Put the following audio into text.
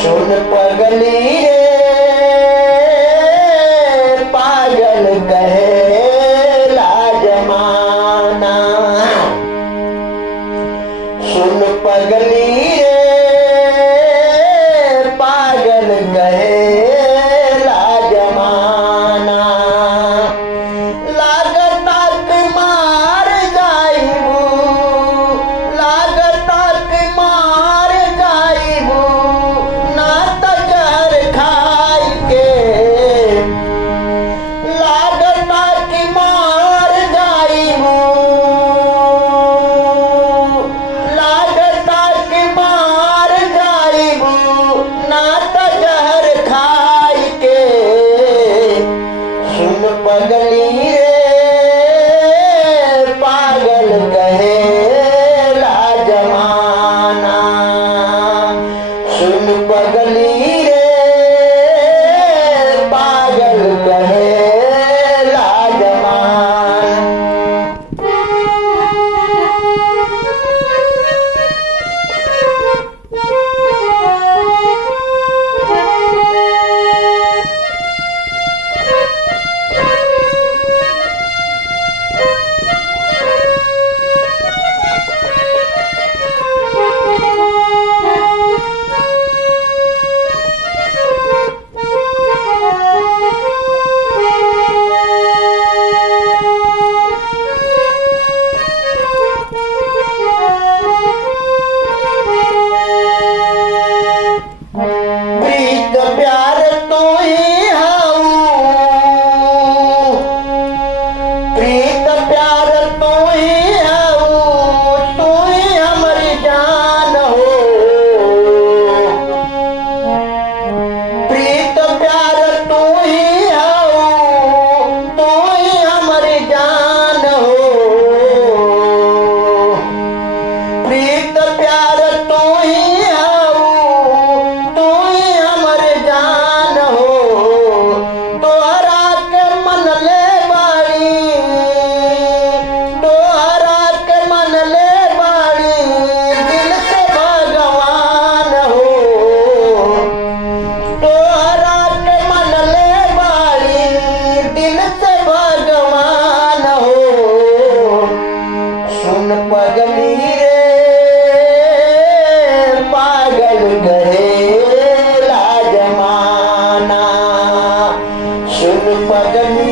सुन पगली पागल कहेला जमाना। सुन पगली पागल कहेला जमाना। लागता के मार जाइबू, लागता के मार जाइबू, ना त जहर खाई के। लागता के मार जाइबू, लागता के मार जाइबू, ना त जहर खाई के। सुन पगली पागल कहेला जमाना। सुन पगली पागल कहेला जमाना। प्रीत प्यार तो ही हऊ, प्रीत प्यार तो ही हऊ, तू ही हमारी जान हो। प्रीत प्यार तो ही हऊ, तू ही हमारी जान हो। प्रीत प्यार तो ही हऊ, तू ही हमर जान हो। तोहरा के मन ले बाड़ी, तोहरा के मन ले बाड़ी, दिल से भगवान हो। तोहरा के मन ले बाड़ी, दिल से भगवान हो। सुन पगली पागल कहेला जमाना। सुन पगली